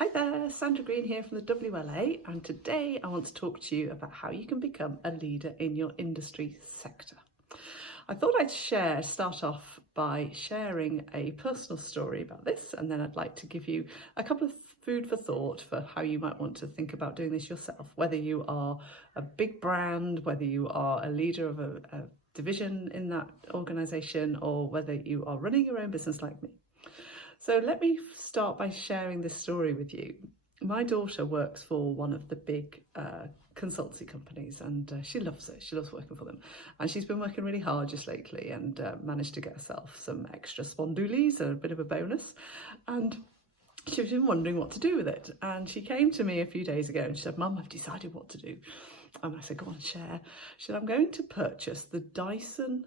Hi there, Sandra Green here from the WLA, and today I want to talk to you about how you can become a leader in your industry sector. I thought I'd start off by sharing a personal story about this, and then I'd like to give you a couple of food for thought for how you might want to think about doing this yourself, whether you are a big brand, whether you are a leader of a division in that organisation, or whether you are running your own business like me. So let me start by sharing this story with you. My daughter works for one of the big consultancy companies, and she loves it. She loves working for them. And she's been working really hard just lately and managed to get herself some extra spondoolies, a bit of a bonus. And she's been wondering what to do with it. And she came to me a few days ago and she said, "Mum, I've decided what to do." And I said, "Go on, share." She said, "I'm going to purchase the Dyson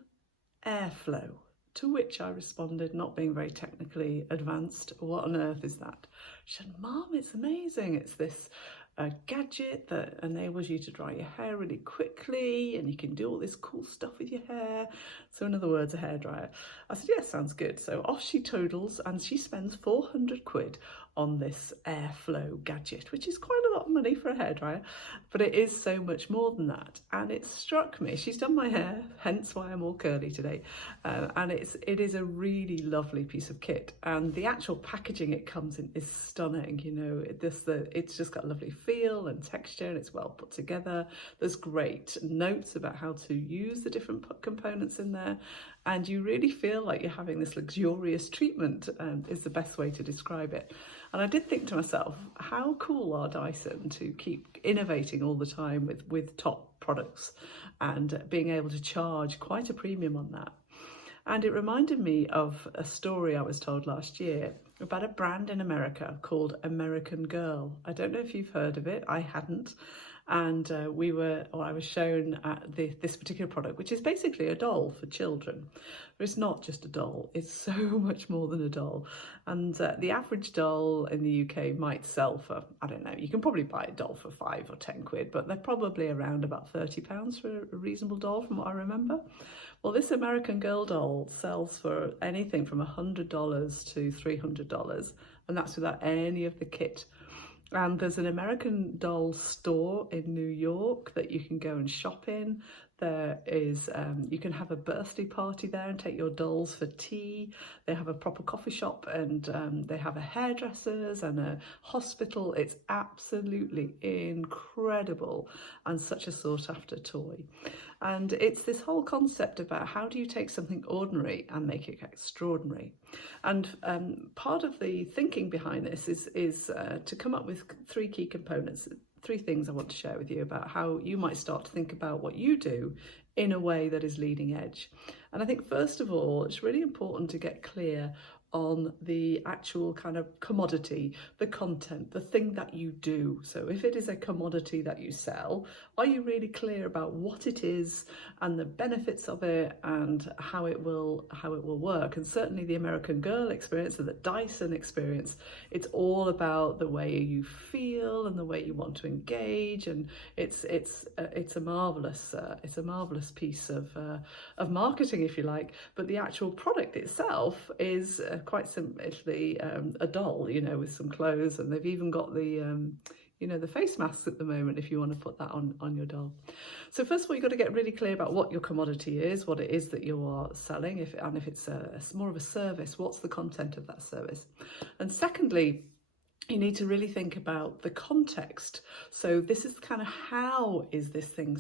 Airflow." To which I responded, not being very technically advanced, "What on earth is that?" She said, "Mum, it's amazing. It's this gadget that enables you to dry your hair really quickly, and you can do all this cool stuff with your hair." So in other words, a hairdryer. I said, "Yes, sounds good." So off she toodles, and she spends 400 quid on this Airflow gadget, which is quite a lot of money for a hairdryer, but it is so much more than that. And it struck me, she's done my hair, hence why I'm all curly today, and it is a really lovely piece of kit, and the actual packaging it comes in is stunning. You know, it's just got a lovely feel and texture, and it's well put together. There's great notes about how to use the different components in there, and you really feel like you're having this luxurious treatment, is the best way to describe it. And I did think to myself, how cool are Dyson to keep innovating all the time with top products and being able to charge quite a premium on that. And it reminded me of a story I was told last year about a brand in America called American Girl. I don't know if you've heard of it, I hadn't. And I was shown this particular product, which is basically a doll for children. But it's not just a doll, it's so much more than a doll. And the average doll in the UK might sell for, I don't know, you can probably buy a doll for 5 or 10 quid, but they're probably around about £30 for a reasonable doll from what I remember. Well, this American Girl doll sells for anything from $100 to $300, and that's without any of the kit. And there's an American Doll store in New York that you can go and shop in. There is, you can have a birthday party there and take your dolls for tea. They have a proper coffee shop, and they have a hairdressers and a hospital. It's absolutely incredible and such a sought after toy. And it's this whole concept about how do you take something ordinary and make it extraordinary. And part of the thinking behind this is to come up with 3 key components. 3 things I want to share with you about how you might start to think about what you do in a way that is leading edge. And I think first of all, it's really important to get clear on the actual kind of commodity, the content, the thing that you do. So if it is a commodity that you sell, are you really clear about what it is and the benefits of it and how it will work? And certainly the American Girl experience or the Dyson experience, it's all about the way you feel and the way you want to engage, and it's a marvelous piece of marketing, if you like. But the actual product itself is quite simply a doll, you know, with some clothes, and they've even got the the face masks at the moment if you want to put that on your doll. So first of all, you've got to get really clear about what your commodity is, what it is that you are selling, if it's more of a service, what's the content of that service. And secondly, you need to really think about the context. So this is kind of how is this thing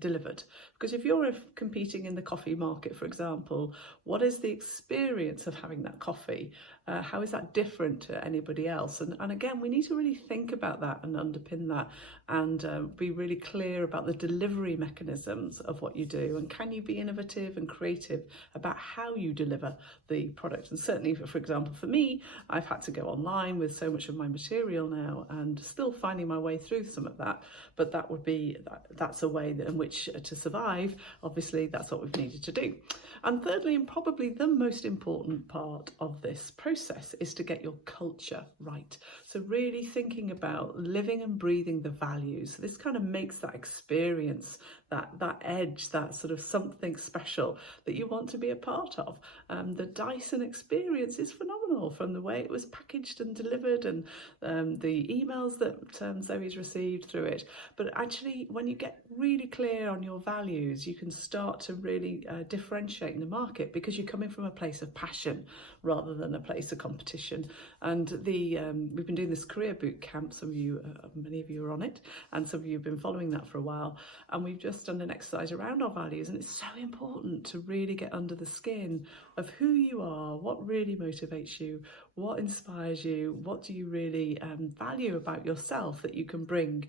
delivered? Because if you're competing in the coffee market, for example, what is the experience of having that coffee? How is that different to anybody else? And again, we need to really think about that and underpin that and be really clear about the delivery mechanisms of what you do. And can you be innovative and creative about how you deliver the product? And certainly, for example, for me, I've had to go online with so much of my material now and still finding my way through some of that. But that's a way in which to survive. Obviously, that's what we've needed to do. And thirdly, and probably the most important part of this process, is to get your culture right. So really thinking about living and breathing the values. So this kind of makes that experience, that edge, that sort of something special that you want to be a part of. The Dyson experience is phenomenal. phenomenal, from the way it was packaged and delivered, and the emails that Zoe's received through it. But actually, when you get really clear on your values, you can start to really differentiate in the market, because you're coming from a place of passion rather than a place of competition. And we've been doing this career boot camp. Many of you are on it, and some of you have been following that for a while. And we've just done an exercise around our values, and it's so important to really get under the skin of who you are, what really motivates you, what inspires you, what do you really value about yourself that you can bring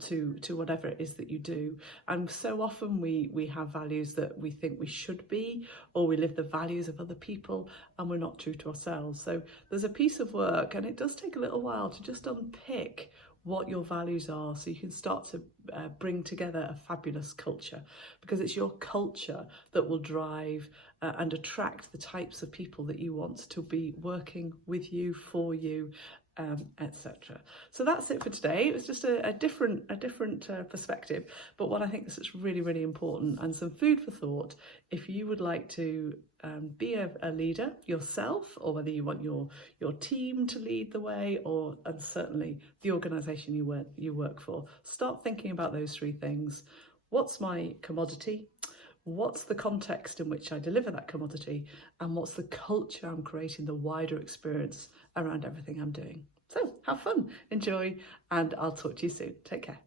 to whatever it is that you do. And so often we have values that we think we should be, or we live the values of other people, and we're not true to ourselves. So there's a piece of work, and it does take a little while to just unpick what your values are, so you can start to bring together a fabulous culture, because it's your culture that will drive and attract the types of people that you want to be working with you, for you, etc. So that's it for today. It was just a different perspective, but one I think is really, really important, and some food for thought if you would like to be a leader yourself, or whether you want your team to lead the way, and certainly the organisation you work for. Start thinking about those three things. What's my commodity? What's the context in which I deliver that commodity? And what's the culture I'm creating, the wider experience around everything I'm doing? So have fun, enjoy, and I'll talk to you soon. Take care.